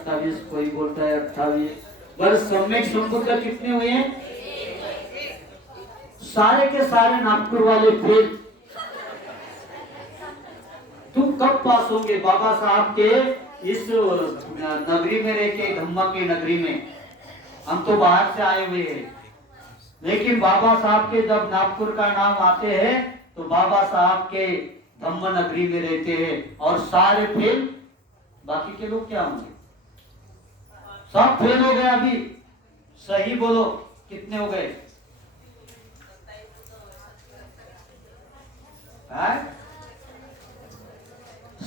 27, कोई बोलता है 28। बस सम्यक संबुद्ध कितने हुए हैं? सारे के सारे नागपुर वाले फेल। तुम कब पास होंगे बाबा साहब के इस नगरी में रह के, धम्मा की नगरी में? हम तो बाहर से आए हुए हैं, लेकिन बाबा साहब के जब नागपुर का नाम आते हैं तो बाबा साहब के धम्म नगरी में रहते हैं और सारे फेल। बाकी के लोग क्या होंगे? सब फेल हो गए। अभी सही बोलो, कितने हो गए?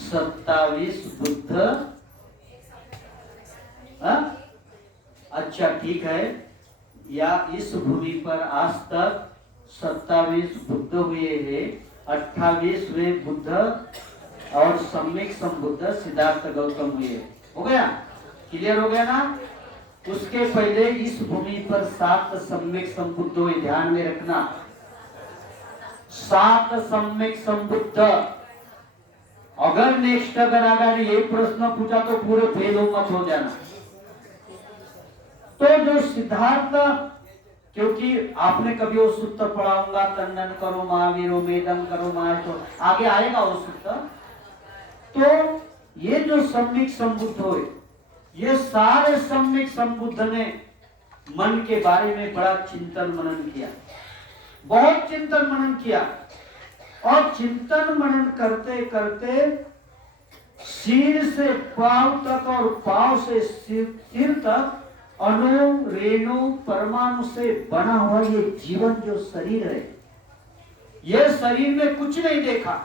27 बुद्ध। अच्छा ठीक है, या इस भूमि पर आज तक 27 बुद्ध हुए हैं। 28वें बुद्ध और सम्यक संबुद्ध सिद्धार्थ गौतम हुए। हो गया? क्लियर हो गया ना? उसके पहले इस भूमि पर 7 सम्यक संबुद्ध हुए, ध्यान में रखना। 7 सम्यक संबुद्ध। अगर नेक्स्ट अगर ये प्रश्न पूछा तो पूरे फेल हो मत हो जाना। तो जो सिद्धार्थ, क्योंकि आपने कभी वो सूत्र पढ़ा होगा, तन्नन करो महावीरो मेदन करो महा, तो आगे आएगा वो सूत्र। तो ये जो सम्यक संबुद्ध हुए, ये सारे सम्यक संबुद्ध ने मन के बारे में बड़ा चिंतन मनन किया, बहुत चिंतन मनन किया। और चिंतन मनन करते करते सिर से पांव तक और पांव से सिर तक अणु रेणु परमाणु से बना हुआ ये जीवन जो शरीर है, ये शरीर में कुछ नहीं देखा,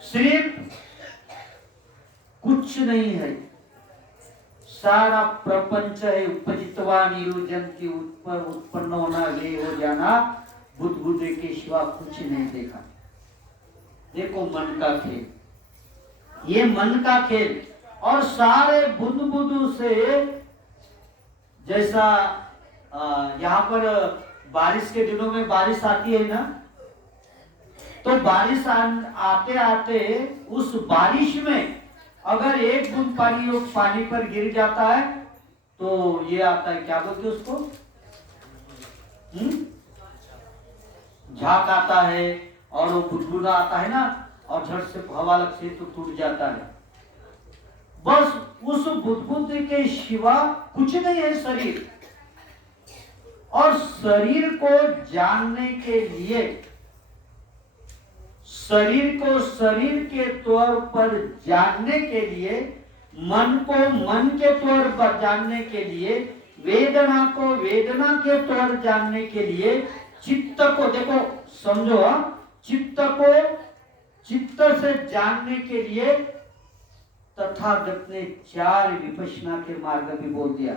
सिर्फ कुछ नहीं है, सारा प्रपंच है। उपजितवा निरुजंती, उत्पन्न होना, वे हो जाना, बुद्ध बुद्ध के सिवा कुछ नहीं देखा। देखो मन का खेल, ये मन का खेल। और सारे बुद्ध बुद्ध से, जैसा यहाँ पर बारिश के दिनों में बारिश आती है ना, तो बारिश आते आते उस बारिश में अगर एक बूंद पानी पर गिर जाता है तो ये आता है, क्या बोलते हैं उसको? झाग आता है और वो बुदबुदा आता है ना, और झट से हवा लगती है तो टूट जाता है। बस उस बुदबुद के सिवा कुछ नहीं है शरीर। और शरीर को जानने के लिए, शरीर को शरीर के तौर पर जानने के लिए, मन को मन के तौर पर जानने के लिए, वेदना को वेदना के तौर जानने के लिए, चित्त को, देखो समझो, चित्त को चित्त से जानने के लिए तथागत ने 4 विपश्यना के मार्ग भी बोल दिया।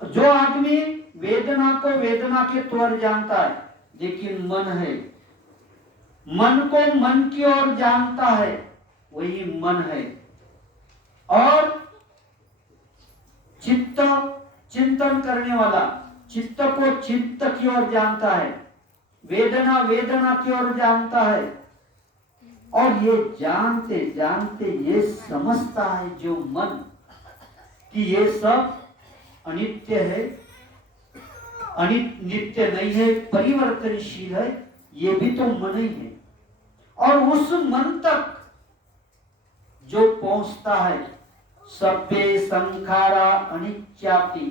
जो आदमी वेदना को वेदना के तौर जानता है, लेकिन मन है, मन को मन की ओर जानता है, वही मन है। और चित्त, चिंतन करने वाला, चित्त को चित्त की ओर जानता है, वेदना वेदना की ओर जानता है। और ये जानते जानते ये समझता है जो मन, कि ये सब अनित्य है, नित्य नहीं है, परिवर्तनशील है, ये भी तो मन ही है। और उस मन तक जो पहुंचता है, सब्बे संखारा अनित्याति,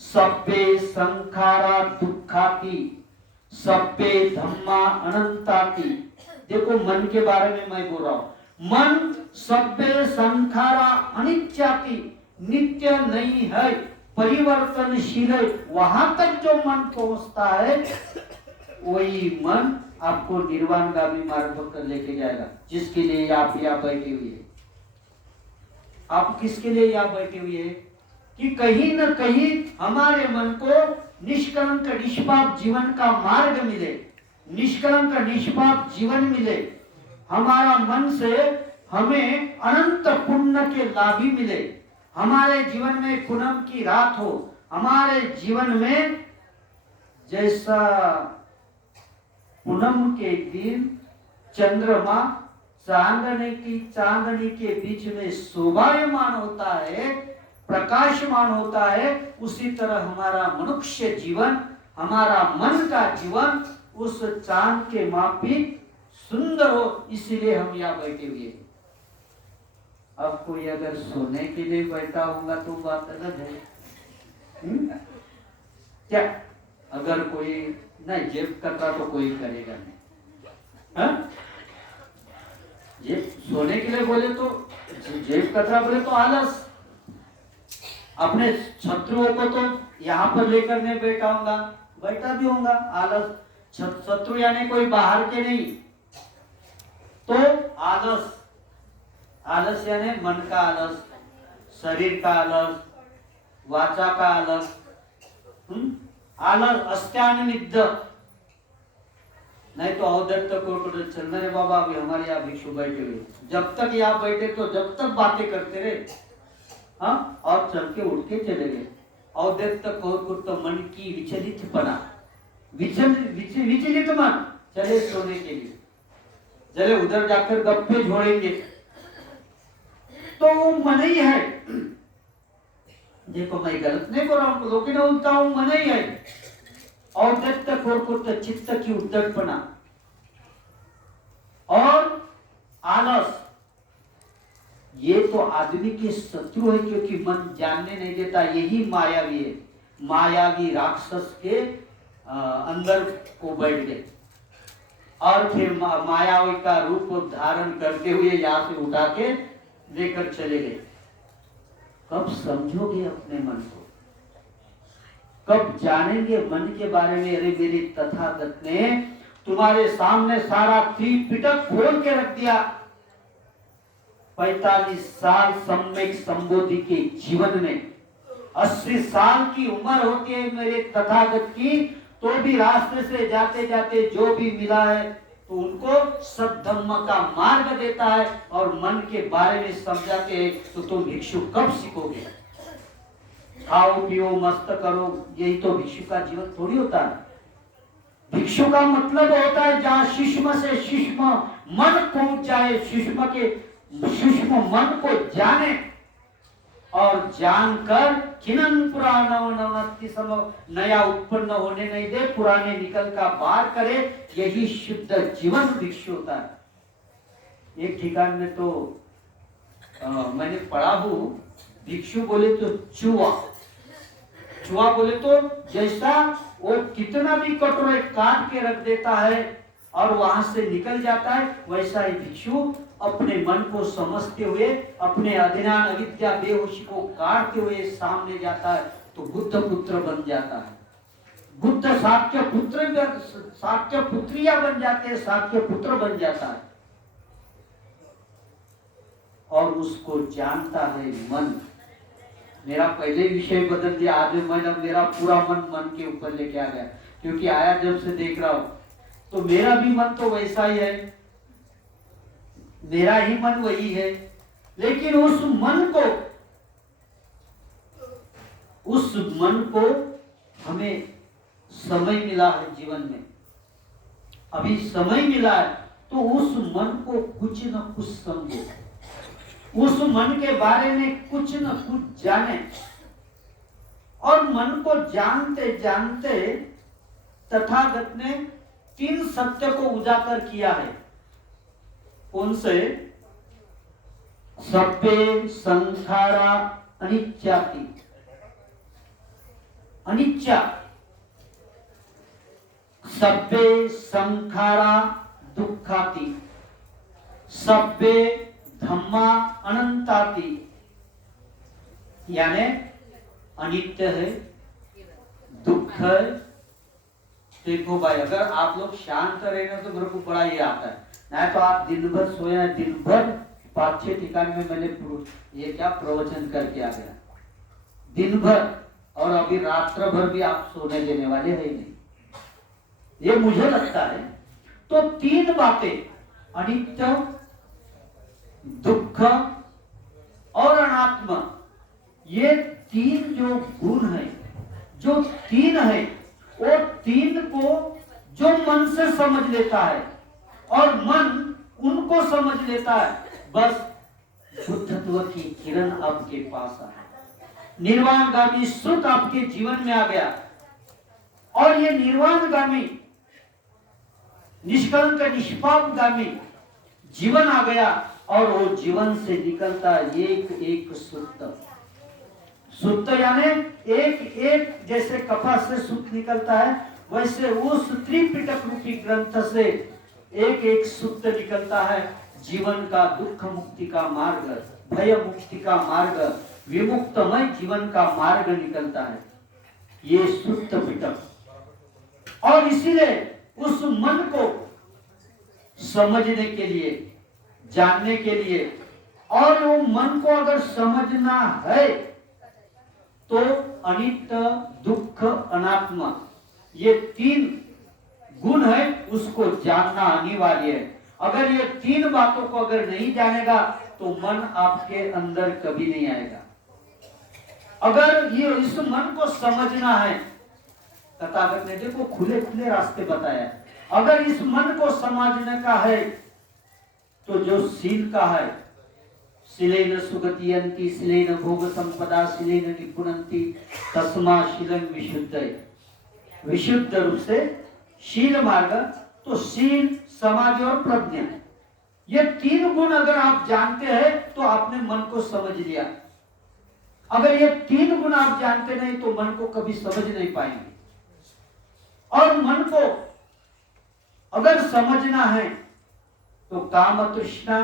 सब्बे संखारा दुखाति, सब्बे धम्मा अनंताति। देखो मन के बारे में मैं बोल रहा हूं, मन सब्बे संखारा अनित्याति, नित्य नहीं है, परिवर्तनशील है। वहां तक जो मन पहुंचता है, वही मन आपको निर्वाणगामी मार्ग पर लेके जाएगा, जिसके लिए आप यहाँ बैठे हुए हैं। आप किसके लिए यहाँ बैठे हुए हैं? कि कहीं न कहीं हमारे मन को निष्कलंक निष्पाप जीवन का मार्ग मिले, निष्कलंक निष्पाप जीवन मिले। हमारा मन से हमें अनंत पुण्य के लाभ ही मिले, हमारे जीवन में पूनम की रात हो, हमारे जीवन में जैसा पूनम के दिन चंद्रमा चांदनी के बीच में शोभायमान होता है, प्रकाशमान होता है, उसी तरह हमारा मनुष्य जीवन, हमारा मन का जीवन उस चांद के माफिक सुंदर हो, इसीलिए हम यहाँ बैठे हुए हैं। अब कोई अगर सोने के लिए बैठा होगा तो बात अलग है। क्या अगर कोई नहीं जेब करता तो कोई करेगा नहीं। हाँ? ये सोने के लिए बोले तो जेब कतरा बोले तो आलस। अपने शत्रुओं को तो यहाँ पर लेकर नहीं बैठा होगा, बैठा भी होगा आलस। शत्रु यानी कोई बाहर के नहीं, तो आलस, आलस यानी मन का आलस, शरीर का आलस, वाचा का आलस, आलस अस्त्यानिमिद्ध। नहीं तो अवदत्त को चलना रे बाबा, अभी हमारे यहाँ भिक्षु बैठे हुए, जब तक यहाँ बैठे तो जब तक बातें करते रहे, हाँ, और चल के उठ के चले गए। अवदत्त को तो मन की विचलित पना, विचलित मन, चले सोने के लिए, चले उधर जाकर गप्पे झोड़ेंगे, तो वो मन ही है। देखो मैं गलत नहीं बोल रहा हूं, लेकिन उनका वो मन ही है। अवदत्त को तो चित्त की उद्दटपना और आलस, ये तो आदमी के शत्रु है, क्योंकि मन जानने नहीं देता। यही मायावी है, मायावी राक्षस के अंदर को बैठ गए और फिर मायावी का रूप धारण करते हुए यहाँ से उठा के लेकर चले गए। कब समझोगे अपने मन को, कब जानेंगे मन के बारे में? अरे मेरे तथागत ने तुम्हारे सामने सारा त्रिपिटक खोल के रख दिया। 45 साल सम्यक संबोधि के जीवन में 80 साल की उम्र होती है मेरे तथागत की, तो भी रास्ते से जाते जाते जो भी मिला है तो उनको सद्धम्म का मार्ग देता है और मन के बारे में समझाते हैं। तो तुम भिक्षु कब सीखोगे? खाओ पियो मस्त करो, यही तो भिक्षु का जीवन थोड़ी होता है। भिक्षु का मतलब होता है जहाँ सूक्ष्म से सूक्ष्म मन पहुंच जाए, सूक्ष्म के सूक्ष्म मन को जाने और जानकर किनन पुराण नया उत्पन्न होने नहीं दे, पुराने निकल का बाहर करे, यही शुद्ध जीवन भिक्षु होता है। एक ठिकान में तो मैंने पढ़ा हूं, भिक्षु बोले तो चूहा, चूहा बोले तो जैसा वो कितना भी कटोरे काट के रख देता है और वहां से निकल जाता है, वैसा ही भिक्षु अपने मन को समझते हुए, अपने अज्ञान अविद्या बेहोशी को काटते हुए सामने जाता है तो बुद्ध पुत्र बन जाता है। बुद्ध साक्य पुत्र, साक्य पुत्रिया बन जाते हैं, साक्य पुत्र बन जाता है और उसको जानता है मन। मेरा पहले विषय बदल दिया, आज मेरा पूरा मन के ऊपर लेके आ गया, क्योंकि आया जब से देख रहा हूं तो मेरा भी मन तो वैसा ही है, मेरा ही मन वही है। लेकिन उस मन को हमें समय मिला है जीवन में, अभी समय मिला है तो उस मन को कुछ न कुछ समझो, उस मन के बारे में कुछ न कुछ जाने। और मन को जानते जानते तथागत ने 3 सत्य को उजागर किया है। कौन से? सभ्य संखारा अनित्याति, अनित्या, सभ्य संखारा दुखाति, सभ्य धम्मा अनंताति, यानी अनित्य है, दुख है। देखो भाई, अगर आप लोग शांत रहे ना तो मेरे को बड़ा ही आता है, नहीं तो आप दिन भर सोया, दिन भर 5-6 ठिकान में मैंने ये क्या प्रवचन करके आ गया दिन भर, और अभी रात्र भर भी आप सोने देने वाले हैं नहीं, ये मुझे लगता है। तो 3 बातें, अनित्य, दुख और अनात्मा, ये 3 जो गुण है, जो 3 है, वो 3 को जो मन से समझ लेता है और मन उनको समझ लेता है, बस बुद्धत्व की किरण आपके पास आ, निर्वाणगामी सुख आपके जीवन में आ गया। और ये निर्वाणगामी निष्कलंक निष्पापगामी जीवन आ गया, और वो जीवन से निकलता एक एक सूत्र, सूत्र यानी एक एक जैसे कपास से सूत्र निकलता है, वैसे उस त्रिपिटक रूपी ग्रंथ से एक एक सूत्र निकलता है। जीवन का दुख मुक्ति का मार्ग, भय मुक्ति का मार्ग, विमुक्तमय जीवन का मार्ग निकलता है, ये सूत्र पिटक। और इसीलिए उस मन को समझने के लिए, जानने के लिए, और वो मन को अगर समझना है तो अनित्य, दुख, अनात्मा, ये तीन गुण है, उसको जानना अनिवार्य है। अगर ये तीन बातों को अगर नहीं जानेगा तो मन आपके अंदर कभी नहीं आएगा। अगर ये इस मन को समझना है, तथागत ने देखो खुले खुले रास्ते बताया, अगर इस मन को समझने का है तो जो शील का है, शीलेन सुगतियन्ति शीलेन भोग संपदा शीलेन निपुणन्ति तस्मा शीलं विशुद्धये, विशुद्ध रूप से शील मार्ग, तो शील, समाधि और प्रज्ञा, ये तीन गुण अगर आप जानते हैं तो आपने मन को समझ लिया। अगर ये तीन गुण आप जानते नहीं तो मन को कभी समझ नहीं पाएंगे। और मन को अगर समझना है तो काम तृष्णा,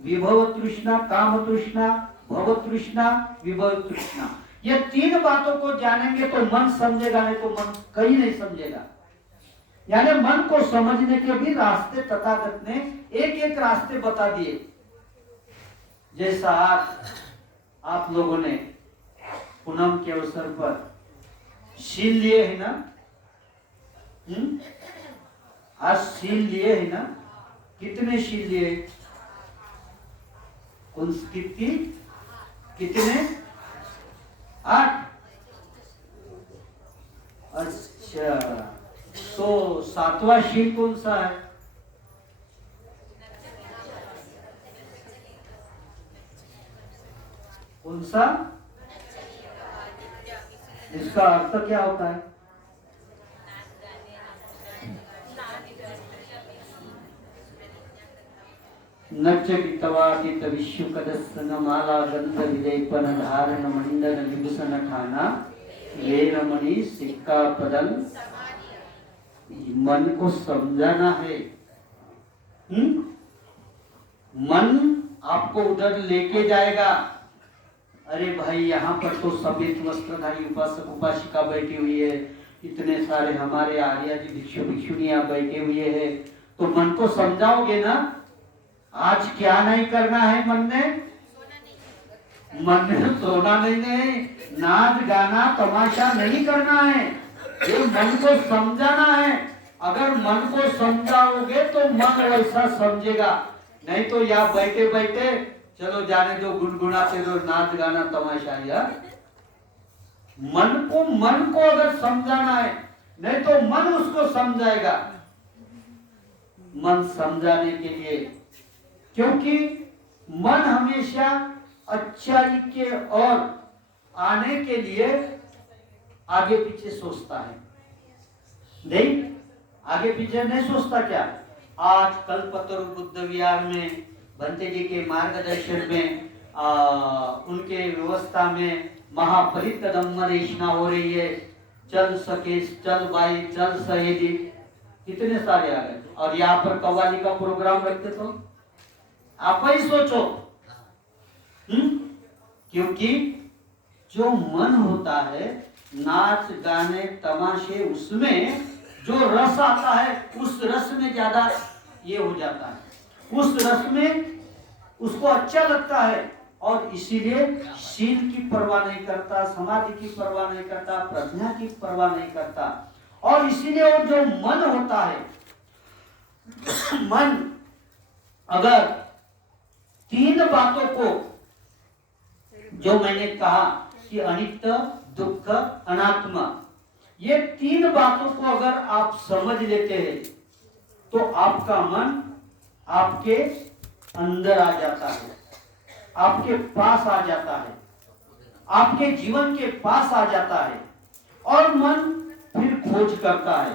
विभव तृष्णा, काम तृष्णा, भव तृष्णा, विभव तृष्णा, ये तीन बातों को जानेंगे तो मन समझेगा, नहीं तो मन कहीं नहीं समझेगा। यानी मन को समझने के भी रास्ते तथागत ने एक एक रास्ते बता दिए। जैसा आप लोगों ने पूनम के अवसर पर शील लिए है ना, आज शील लिए है ना, कितने शील लिए? कितने? 8। अच्छा, तो 7वां शील कौन सा है? कौन सा? इसका अर्थ क्या होता है? नच्चगितवादित विश्वकदस्तन माला गंध विलेपन धारण मंडन विभूषण ठाना वेरमणि सिक्का पदल। मन को समझाना है। मन आपको उधर लेके जाएगा। अरे भाई, यहाँ पर तो सफेद वस्त्रधारी उपासक उपासिका बैठी हुई है, इतने सारे हमारे आर्या जी भिक्षु भिक्षुनियां बैठे हुए हैं, तो मन को समझाओगे ना। आज क्या नहीं करना है मन ने? मन ने सोना नहीं, नाच गाना तमाशा नहीं करना है, ये मन को समझाना है। अगर मन को समझाओगे तो मन वैसा समझेगा, नहीं तो यहाँ बैठे बैठे चलो जाने दो, गुनगुनाते दो, नाच गाना तमाशा। यार मन को अगर समझाना है, नहीं तो मन उसको समझाएगा। मन समझाने के लिए, क्योंकि मन हमेशा अच्छाई के और आने के लिए आगे पीछे सोचता है, नहीं आगे पीछे नहीं सोचता। क्या आज कल्पतरु बुद्ध विहार में भंते जी के मार्गदर्शन में उनके व्यवस्था में महापरिक्रम देशना हो रही है। चल सके चल भाई, चल सहेली, कितने सारे आ गए। और यहाँ पर कव्वाली का प्रोग्राम रखते तो आप ही सोचो। क्योंकि जो मन होता है, नाच गाने तमाशे, उसमें जो रस आता है, उस रस में ज्यादा ये हो जाता है, उस रस में उसको अच्छा लगता है, और इसीलिए शील की परवाह नहीं करता, समाधि की परवाह नहीं करता, प्रज्ञा की परवाह नहीं करता। और इसीलिए वो जो मन होता है, मन अगर तीन बातों को, जो मैंने कहा कि अनित्य, दुख, अनात्मा, ये तीन बातों को अगर आप समझ लेते हैं तो आपका मन आपके अंदर आ जाता है, आपके पास आ जाता है, आपके जीवन के पास आ जाता है और मन फिर खोज करता है,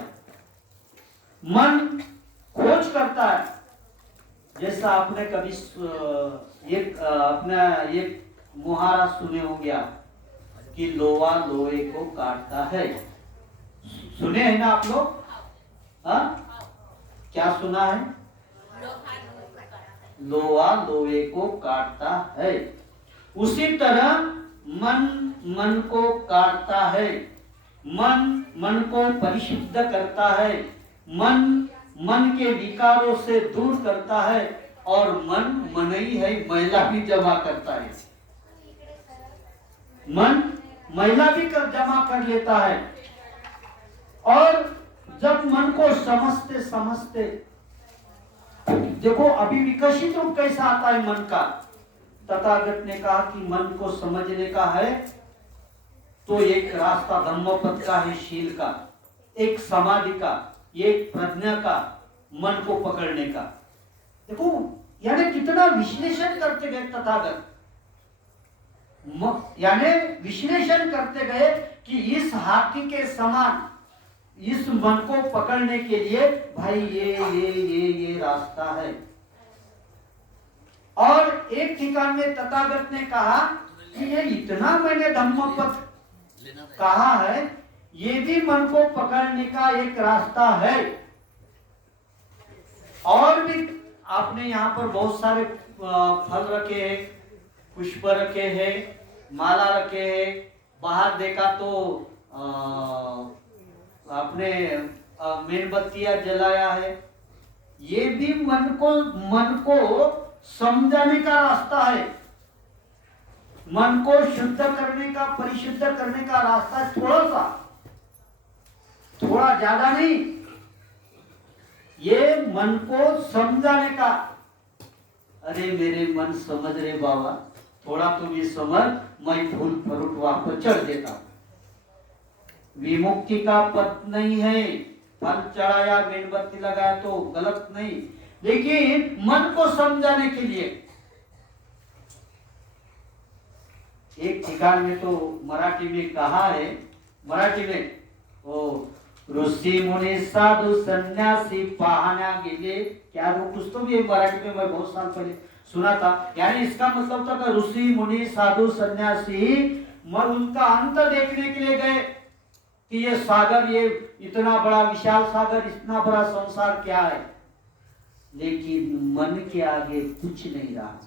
मन खोज करता है। जैसा आपने कभी अपना एक मुहारा सुने हो गया कि लोहा लोहे को काटता है। सुने हैं ना आप लोग? क्या सुना है? लोहा लोहे को काटता है। उसी तरह मन मन को काटता है, मन मन को परिशुद्ध करता है, मन मन के विकारों से दूर करता है और मन मन ही है, मैला भी जमा करता है। मन मैला भी जमा कर लेता है। और जब मन को समझते समझते, देखो अभी विकसित रूप कैसा आता है मन का। तथागत ने कहा कि मन को समझने का है तो एक रास्ता धम्मपद का है, शील का, एक समाधि का, एक प्रज्ञा का, मन को पकड़ने का। देखो यानी कितना विश्लेषण करते गए तथागत, यानी विश्लेषण करते गए कि इस हाथी के समान इस मन को पकड़ने के लिए भाई ये रास्ता है। और एक ठिकान में तथागत ने कहा कि ये इतना मैंने धम्मपद कहा है, ये भी मन को पकड़ने का एक रास्ता है। और भी आपने यहाँ पर बहुत सारे फल रखे हैं, पुष्प रखे हैं, माला रखे हैं। बाहर देखा तो आपने मेणबत्तियां जलाया है। ये भी मन को समझाने का रास्ता है, मन को शुद्ध करने का, परिशुद्ध करने का रास्ता है। थोड़ा सा, थोड़ा ज्यादा नहीं, ये मन को समझाने का। अरे मेरे मन समझ रे बाबा, थोड़ा तो भी समझ, मैं फूल फ्रूट वापस चढ़ देता हूं। विमुक्ति का पथ नहीं है, फल चढ़ाया मेणबत्ती लगाया तो गलत नहीं, लेकिन मन को समझाने के लिए। एक ठिकान में तो मराठी में कहा है, मराठी में ओ ऋषि मुनि साधु सन्यासी पाहना गेले, क्या वो कुछ तो भी मराठी में मैं बहुत साल पहले सुना था। यानी इसका मतलब था कि ऋषि मुनि साधु सन्यासी उनका अंत देखने के लिए गए कि ये सागर, ये इतना बड़ा विशाल सागर, इतना बड़ा संसार क्या है, लेकिन मन के आगे कुछ नहीं रहा,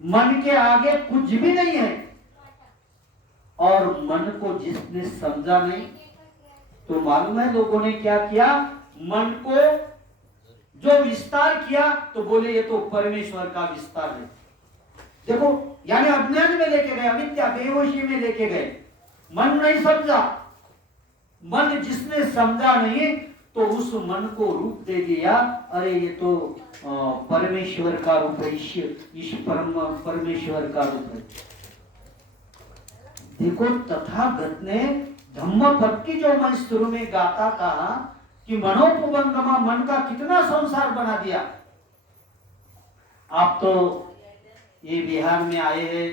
मन के आगे कुछ भी नहीं है। और मन को जिसने समझा नहीं, तो मालूम है लोगों ने क्या किया, मन को जो विस्तार किया तो बोले ये तो परमेश्वर का विस्तार है। देखो यानी अज्ञान में लेके गए, अविद्या बेहोशी में लेके गए, मन नहीं समझा। मन जिसने समझा नहीं तो उस मन को रूप दे दिया, अरे ये तो परमेश्वर का रूप है, इस परमेश्वर का रूप है। देखो तथागत ने धम्मपद की जो मैं शुरू में गाता कहा कि मनोपुबंगमा, मन का कितना संसार बना दिया। आप तो ये बिहार में आए हैं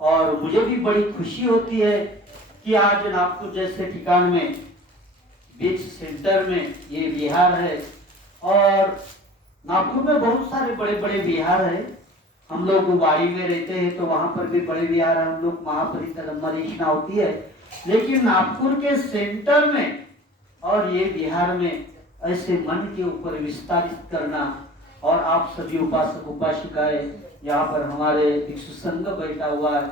और मुझे भी बड़ी खुशी होती है कि आज नागपुर जैसे ठिकान में, बीच सेंटर में ये विहार है। और नागपुर में बहुत सारे बड़े बड़े विहार है। हम लोग वाड़ी में रहते हैं तो वहां पर भी बड़े विहार है, हम लोग महापरिनिष्ठा होती है। लेकिन नागपुर के सेंटर में और ये बिहार में ऐसे मन के ऊपर विस्तारित करना, और आप सभी उपासक उपासिकाएं यहाँ पर हमारे भिक्षु संघ बैठा हुआ है,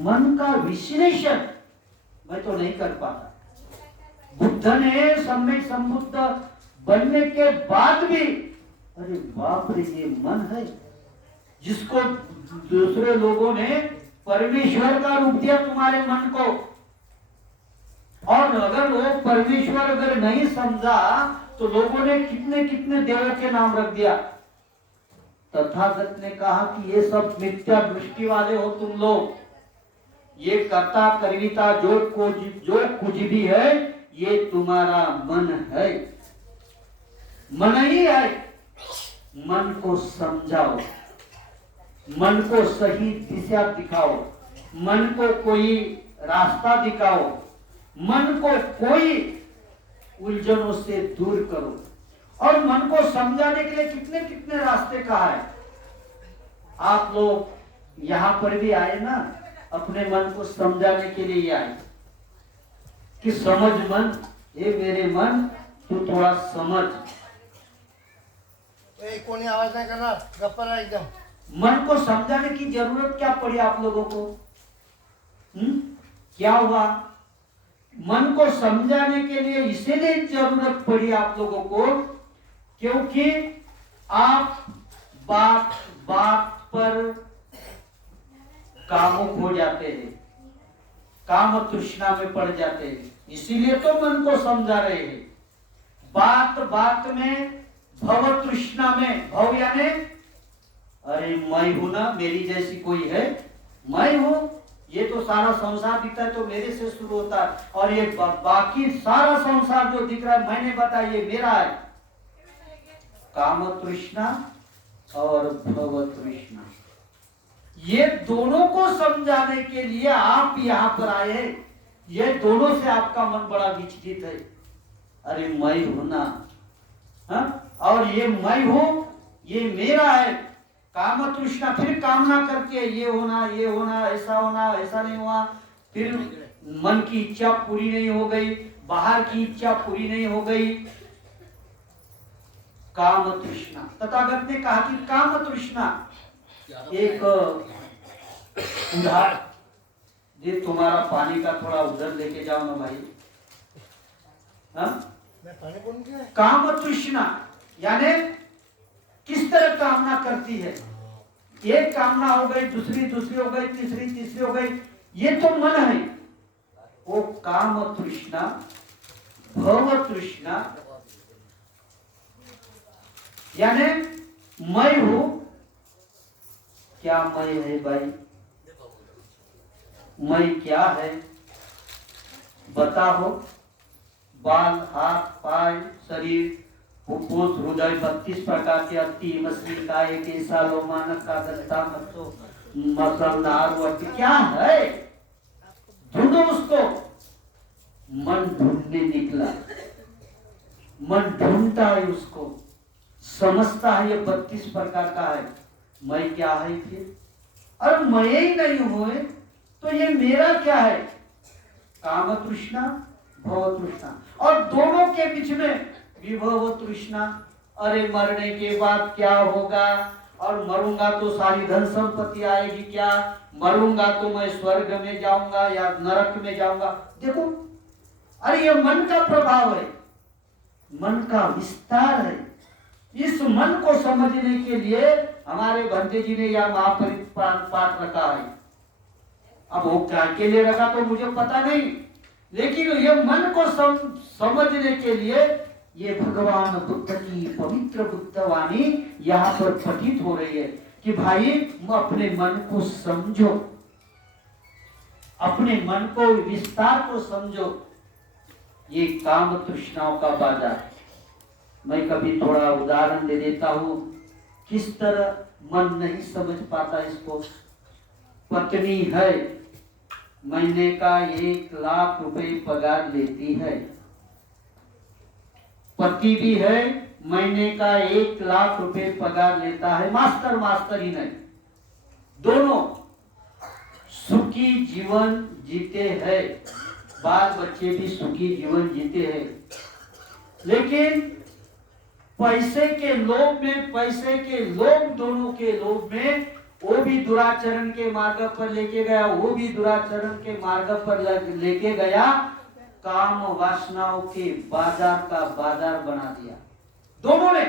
मन का विश्लेषण मैं तो नहीं कर पाता। बुद्ध ने सम्यक संबुद्ध बनने के बाद भी, अरे बाप रे ये मन है जिसको दूसरे लोगों ने परमेश्वर का रूप दिया तुम्हारे मन को। और अगर वो परमेश्वर अगर नहीं समझा तो लोगों ने कितने कितने देवों के नाम रख दिया। तथागत ने कहा कि ये सब मिथ्या दृष्टि वाले हो तुम लोग, ये कर्ता कर्विता जो कुछ भी है ये तुम्हारा मन है, मन ही है। मन को समझाओ, मन को सही दिशा दिखाओ, मन को कोई रास्ता दिखाओ, मन को कोई उलझनों से दूर करो। और मन को समझाने के लिए कितने कितने रास्ते कहा है। आप लोग यहां पर भी आए ना, अपने मन को समझाने के लिए आए कि समझ मन, ये मेरे मन तू थोड़ा समझ। कोई आवाज नहीं करना, गप्पा रहा एकदम। मन को समझाने की जरूरत क्या पड़ी आप लोगों को? क्या हुआ? मन को समझाने के लिए इसीलिए जरूरत पड़ी आप लोगों को क्योंकि आप बात बात पर कामुक हो जाते हैं, काम तृष्णा में पड़ जाते हैं। इसीलिए तो मन को समझा रहे हैं। बात बात में भव तृष्णा में, भव यानी अरे मैं हूं ना, मेरी जैसी कोई है, मैं हूं, ये तो सारा संसार दिखता है तो मेरे से शुरू होता है, और ये बाकी सारा संसार जो दिख रहा है मैंने बताया ये मेरा है। काम तृष्णा और भव तृष्णा, ये दोनों को समझाने के लिए आप यहाँ पर आए। ये दोनों से आपका मन बड़ा विचलित है। अरे मैं हूं ना, और ये मैं हूं, ये मेरा है। काम तृष्णा, फिर कामना करके ये होना, ये होना, ऐसा होना, ऐसा नहीं हुआ, फिर मन की इच्छा पूरी नहीं हो गई, बाहर की इच्छा पूरी नहीं हो गई। काम तृष्णा, तथागत ने कहा कि काम तृष्णा एक उधार, ये तुम्हारा पानी का थोड़ा उधर लेके जाओ ना भाई। मैं पानी बोलूंगा। काम तृष्णा यानी किस तरह कामना करती है। एक कामना हो गई, दूसरी हो गई, तीसरी हो गई, ये तो मन है। वो काम तृष्णा, भव तृष्णा यानी मैं हूं। क्या मैं है भाई? मैं क्या है बताओ? बाल, हाथ, पाय, शरीर, फुफ्फुस, हृदय, 32 प्रकार के अस्थि, मछली, काय, केसा, लोमानक का दंता, मसल, नार, वटी, क्या है? ढूंढो उसको। मन ढूंढने निकला, मन ढूंढता है उसको, समझता है ये 32 प्रकार का है। मैं क्या है फिर? और मैं ही नहीं हूं तो ये मेरा क्या है? काम तृष्णा, भव तृष्णा, और दोनों के बीच में विभव तृष्णा। अरे मरने के बाद क्या होगा? और मरूंगा तो सारी धन संपत्ति आएगी क्या? मरूंगा तो मैं स्वर्ग में जाऊंगा या नरक में जाऊंगा? देखो, अरे ये मन का प्रभाव है, मन का विस्तार है। इस मन को समझने के लिए हमारे भंते जी ने यह महापरिपाठ पाठ रखा है। अब वो क्या के लिए रखा तो मुझे पता नहीं, लेकिन ये मन को समझने के लिए ये भगवान बुद्ध की पवित्र बुद्ध वाणी यहाँ पर पठित हो रही है कि भाई अपने मन को समझो, अपने मन को विस्तार को समझो। ये काम तृष्णाओं का बाजार। मैं कभी थोड़ा उदाहरण दे देता हूँ किस तरह मन नहीं समझ पाता इसको। पत्नी है, महीने का 1 लाख रुपए पगार लेती है। पति भी है, महीने का 1 लाख रुपए पगार लेता है। मास्टर ही नहीं, दोनों सुखी जीवन जीते हैं, बाल बच्चे भी सुखी जीवन जीते हैं। लेकिन पैसे के लोभ में, पैसे के लोभ, दोनों के लोभ में वो भी दुराचरण के मार्ग पर लेके गया, वो भी दुराचरण के मार्ग पर लेके गया। काम वासनाओं के बाजार का बाजार बना दिया दोनों ने।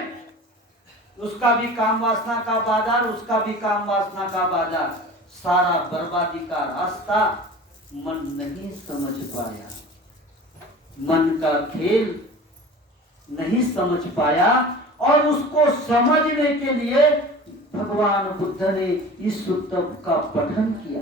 उसका भी काम वासना का बाजार, उसका भी काम वासना का बाजार, सारा बर्बादी का रास्ता। मन नहीं समझ पाया, मन का खेल नहीं समझ पाया, और उसको समझने के लिए भगवान बुद्ध ने इस सूत्र का पठन किया।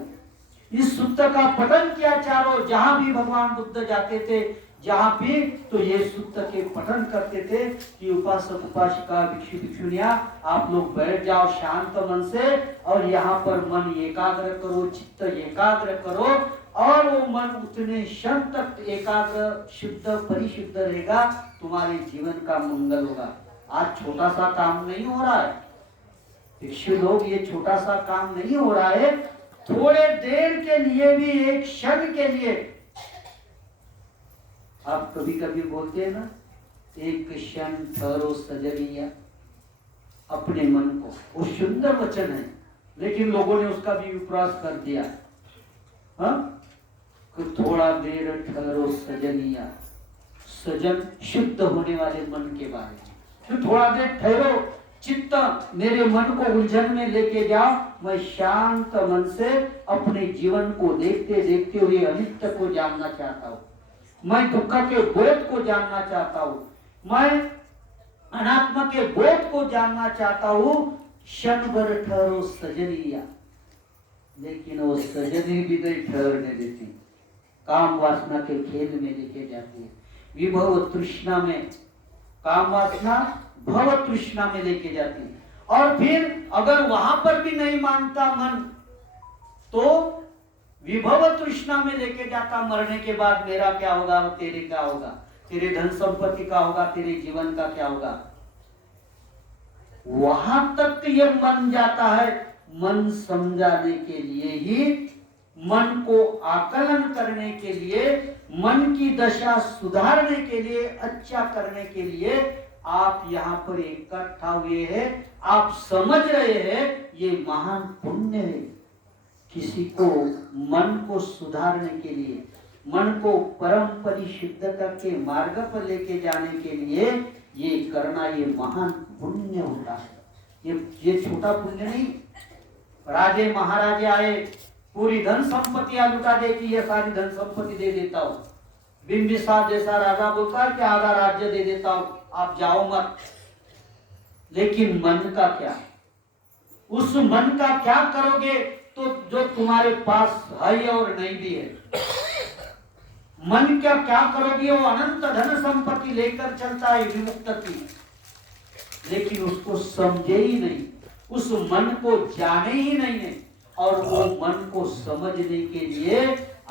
इस सूत्र का पठन किया चारों, जहां भी भगवान बुद्ध जाते थे, जहाँ भी तो ये सूत्र के पठन करते थे कि उपासक उपासिका भिक्षु भिक्षुनिया आप लोग बैठ जाओ शांत मन से और यहाँ पर मन एकाग्र करो, चित्त एकाग्र करो और वो मन उतने क्षण तक एकाग्र शुद्ध परिशुद्ध रहेगा, तुम्हारे जीवन का मंगल होगा। आज छोटा सा काम नहीं हो रहा है भिक्षु लोग, ये छोटा सा काम नहीं हो रहा है। थोड़े देर के लिए भी, एक क्षण के लिए, आप कभी कभी बोलते हैं ना, एक क्षण ठहरो सजनिया, अपने मन को, वो सुंदर वचन है लेकिन लोगों ने उसका भी विपरास कर दिया। हाँ, थोड़ा देर ठहरो सजनिया, सजन शुद्ध होने वाले मन के बारे में, तो थोड़ा देर ठहरो, चित्त मेरे मन को उलझन में लेके जाओ, मैं शांत मन से अपने जीवन को देखते देखते हुए अनित्य को जानना चाहता हूँ, मैं दुख के बोध को जानना चाहता हूँ, मैं अनात्मा के बोध को जानना चाहता हूँ। क्षण भर ठहरो सजनिया, लेकिन वो सजनी भी नहीं ठहरने देती, काम वासना के खेल में लेके जाती है, विभव तृष्णा में, काम वासना भव तृष्णा में लेके जाती है। और फिर अगर वहां पर भी नहीं मानता मन तो विभव तृष्णा में लेके जाता, मरने के बाद मेरा क्या होगा, तेरे क्या होगा, तेरे धन संपत्ति का होगा, तेरे जीवन का क्या होगा, वहां तक ये मन जाता है। मन समझाने के लिए ही, मन को आकलन करने के लिए, मन की दशा सुधारने के लिए, अच्छा करने के लिए आप यहाँ पर इकट्ठा हुए हैं, आप समझ रहे हैं ये महान पुण्य है। किसी को मन को सुधारने के लिए, मन को परम परिशुद्धता के मार्ग पर लेके जाने के लिए ये करना, ये महान पुण्य होता है। ये छोटा पुण्य नहीं। राजे महाराजे आए, पूरी धन संपत्तियां लुटा देती, ये सारी धन संपत्ति दे देता हूँ। बिंबिसार जैसा राजा बोलता है कि आधा राज्य दे देता हूँ, आप जाओ मत। लेकिन मन का क्या, उस मन का क्या करोगे तो जो तुम्हारे पास है और नहीं भी है। मन का क्या करोगे, वो अनंत धन संपत्ति लेकर चलता है विमुक्त की, लेकिन उसको समझे ही नहीं, उस मन को जाने ही नहीं है। और वो मन को समझने के लिए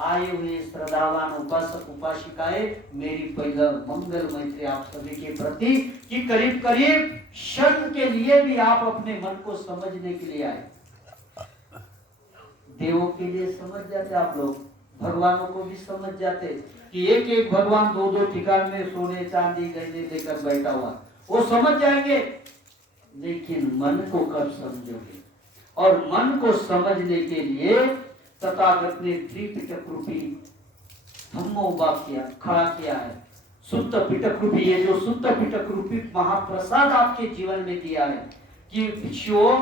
आए हुए श्रद्धावान उपासक उपासिकाएं, मेरी पहला मंगल मैत्री आप सभी के प्रति कि करीब करीब क्षण के लिए भी आप अपने मन को समझने के लिए आए। देवों के लिए समझ जाते आप लोग, भगवानों को भी समझ जाते कि एक एक भगवान दो दो ठिकान में सोने चांदी गहने लेकर बैठा हुआ, वो समझ जाएंगे। लेकिन मन को कब समझोगे? और मन को समझने के लिए तथागत ने त्रिपिटक रूपी धम्मोपदेश खड़ा किया है। शुद्ध पिटक रूपी, ये जो शुद्ध पिटक रूपी महाप्रसाद आपके जीवन में दिया है कि भिक्षुओं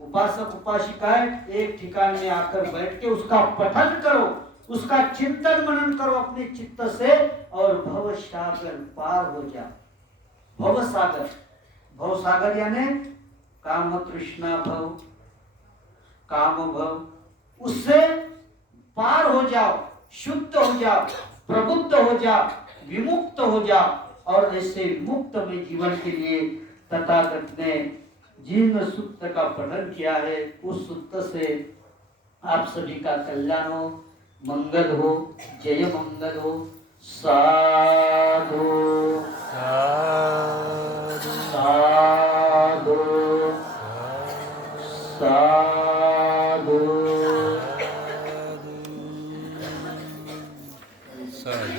उपासक उपासिकाएं एक ठिकान में आकर बैठ के उसका पठन करो, उसका चिंतन मनन करो अपने चित्त से, और भव सागर पार हो जाओ। भव सागर, भव सागर यानी काम तृष्णा भव, काम भव, उससे पार हो जाओ, शुद्ध हो जाओ, प्रबुद्ध हो जाओ, विमुक्त हो जाओ। और ऐसे मुक्त में जीवन के लिए तथागत ने जिन सूत्र का पठन किया है, उस सूत्र से आप सभी का कल्याण हो, मंगल हो, जय मंगल हो। साधु साधु साधु साधु साधु।